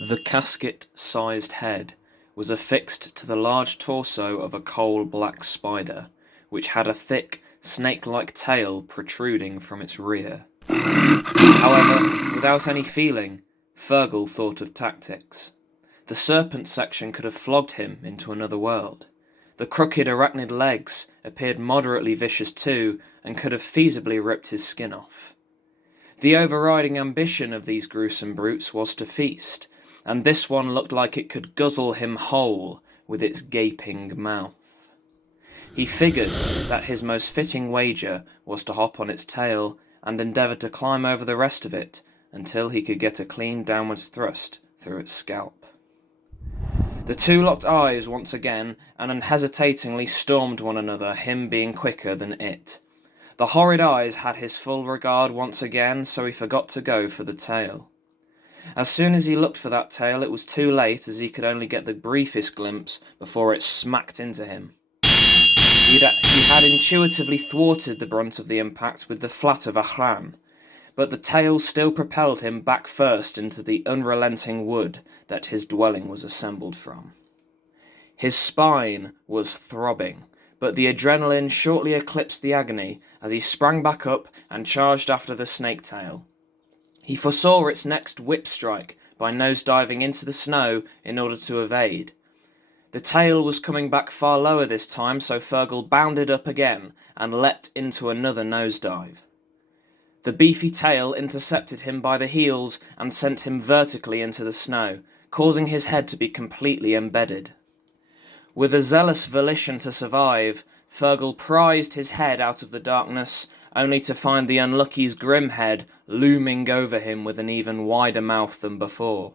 The casket-sized head was affixed to the large torso of a coal-black spider, which had a thick, snake-like tail protruding from its rear. However, without any feeling, Fergal thought of tactics. The serpent section could have flogged him into another world. The crooked arachnid legs appeared moderately vicious too, and could have feasibly ripped his skin off. The overriding ambition of these gruesome brutes was to feast, and this one looked like it could guzzle him whole with its gaping mouth. He figured that his most fitting wager was to hop on its tail and endeavour to climb over the rest of it until he could get a clean downwards thrust through its scalp. The two locked eyes once again and unhesitatingly stormed one another, him being quicker than it. The horrid eyes had his full regard once again, so he forgot to go for the tail. As soon as he looked for that tail, it was too late, as he could only get the briefest glimpse before it smacked into him. He had intuitively thwarted the brunt of the impact with the flat of a hran, but the tail still propelled him back first into the unrelenting wood that his dwelling was assembled from. His spine was throbbing, but the adrenaline shortly eclipsed the agony as he sprang back up and charged after the snake tail. He foresaw its next whip strike by nose-diving into the snow in order to evade. The tail was coming back far lower this time, so Fergal bounded up again and leapt into another nosedive. The beefy tail intercepted him by the heels and sent him vertically into the snow, causing his head to be completely embedded. With a zealous volition to survive, Fergal prized his head out of the darkness, only to find the unlucky's grim head looming over him with an even wider mouth than before.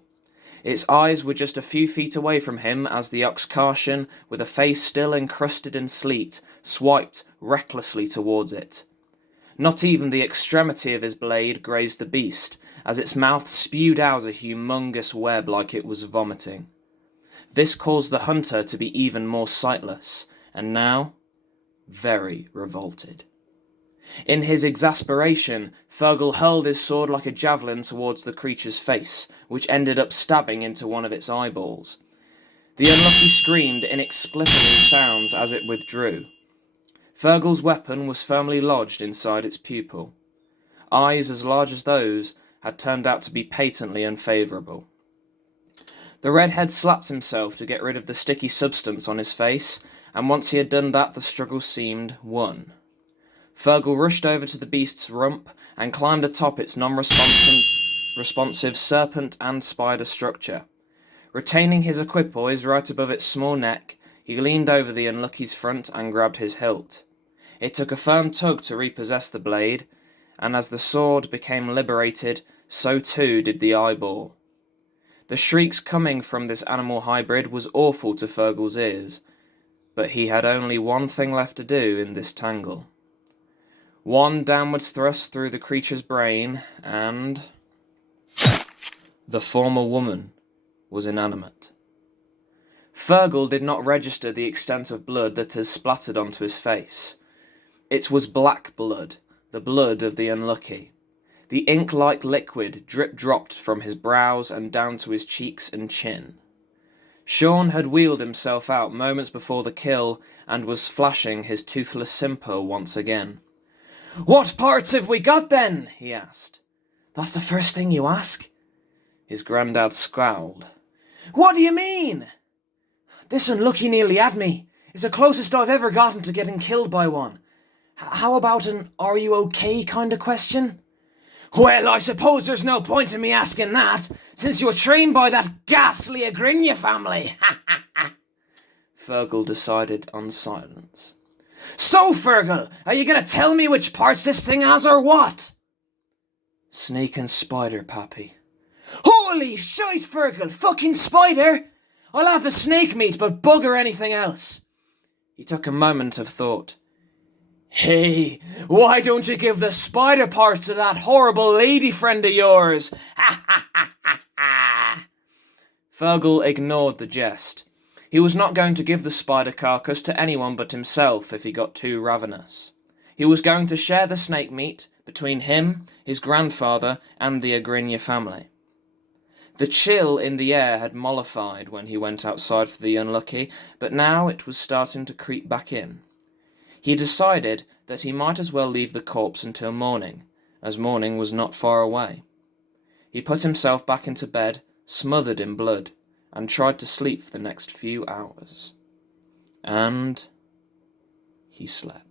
Its eyes were just a few feet away from him as the Uxcartian, with a face still encrusted in sleet, swiped recklessly towards it. Not even the extremity of his blade grazed the beast, as its mouth spewed out a humongous web like it was vomiting. This caused the hunter to be even more sightless, and now very revolted. In his exasperation, Fergal hurled his sword like a javelin towards the creature's face, which ended up stabbing into one of its eyeballs. The unlucky screamed inexplicable sounds as it withdrew. Fergal's weapon was firmly lodged inside its pupil. Eyes as large as those had turned out to be patently unfavourable. The redhead slapped himself to get rid of the sticky substance on his face, and once he had done that, the struggle seemed won. Fergal rushed over to the beast's rump and climbed atop its non-responsive serpent and spider structure. Retaining his equipoise right above its small neck, he leaned over the unlucky's front and grabbed his hilt. It took a firm tug to repossess the blade, and as the sword became liberated, so too did the eyeball. The shrieks coming from this animal hybrid was awful to Fergal's ears, but he had only one thing left to do in this tangle. One downwards thrust through the creature's brain, and the former woman was inanimate. Fergal did not register the extent of blood that had splattered onto his face. It was black blood, the blood of the unlucky. The ink-like liquid drip-dropped from his brows and down to his cheeks and chin. Sean had wheeled himself out moments before the kill and was flashing his toothless simper once again. "What parts have we got then?" he asked. "That's the first thing you ask?" His grandad scowled. "What do you mean?" "This unlucky nearly had me. It's the closest I've ever gotten to getting killed by one. How about an are you okay kind of question?" "Well, I suppose there's no point in me asking that, since you were trained by that ghastly Agrinia family." Fergal decided on silence. "So, Fergal, are you going to tell me which parts this thing has or what?" "Snake and spider, Pappy." "Holy shite, Fergal! Fucking spider! I'll have the snake meat, but bugger anything else." He took a moment of thought. "Hey, why don't you give the spider parts to that horrible lady friend of yours?" Ha ha ha ha ha. Fergal ignored the jest. He was not going to give the spider carcass to anyone but himself if he got too ravenous. He was going to share the snake meat between him, his grandfather, and the Agrinia family. The chill in the air had mollified when he went outside for the unlucky, but now it was starting to creep back in. He decided that he might as well leave the corpse until morning, as morning was not far away. He put himself back into bed, smothered in blood, and tried to sleep for the next few hours. And he slept.